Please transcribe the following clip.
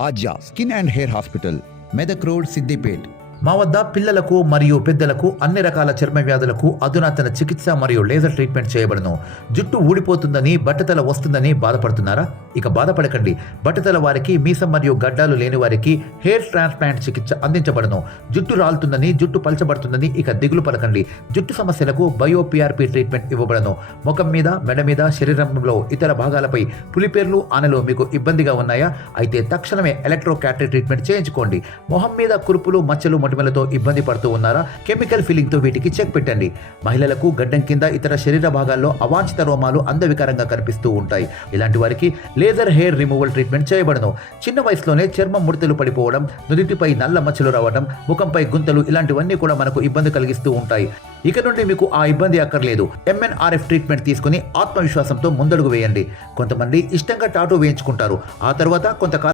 Aadya skin and hair hospital, Medak road, Siddipet. మా వద్ద పిల్లలకు మరియు పెద్దలకు అన్ని రకాల చర్మ వ్యాధులకు అధునాతన చికిత్స మరియు లేజర్ ట్రీట్మెంట్ చేయబడును. జుట్టు ఊడిపోతుందని, బట్టతల వస్తుందని బాధపడుతున్నారా? ఇక బాధపడకండి. బట్టతల వారికి, మీసం మరియు గడ్డాలు లేని వారికి హెయిర్ ట్రాన్స్ప్లాంట్ చికిత్స అందించబడును. జుట్టు రాలుతుందని, జుట్టు పలచబడుతుందని ఇక దిగులు పడకండి. జుట్టు సమస్యలకు బయోపిఆర్పి ట్రీట్మెంట్ ఇవ్వబడను. ముఖం మీద, మెడ మీద, శరీరంలో ఇతర భాగాలపై పులిపేర్లు, ఆనలు మీకు ఇబ్బందిగా ఉన్నాయా? అయితే తక్షణమే ఎలక్ట్రోకాటరీ ట్రీట్మెంట్ చేయించుకోండి. మొహం మీద కురుపులు, మచ్చలు, మొటిమలతో ఇబ్బంది పడుతూ ఉన్నారా? కెమికల్ ఫీలింగ్తో వీటికి చెక్ పెట్టండి. మహిళలకు గడ్డం కింద, ఇతర శరీర భాగాల్లో అవాంఛిత రోమాలు అందవికారంగా కనిపిస్తూ ఉంటాయి. ఇలాంటి వారికి లేజర్ హెయిర్ రిమూవల్ ట్రీట్మెంట్ చేయబడను. చిన్న వయసులోనే చర్మం ముడతలు పడిపోవడం, నుదిటిపై నల్ల మచ్చలు రావడం, ముఖంపై గుంతలు, ఇలాంటివన్నీ కూడా మనకు ఇబ్బంది కలిగిస్తూ ఉంటాయి. ఇక నుండి మీకు ఆ ఇబ్బంది అక్కర్లేదు. MNRF ట్రీట్మెంట్ తీసుకుని ఆత్మవిశ్వాసంతో ముందడుగు వేయండి. కొంతమంది ఇష్టంగా టాటూ వేయించుకుంటారు. ఆ తర్వాత కొంతకాలం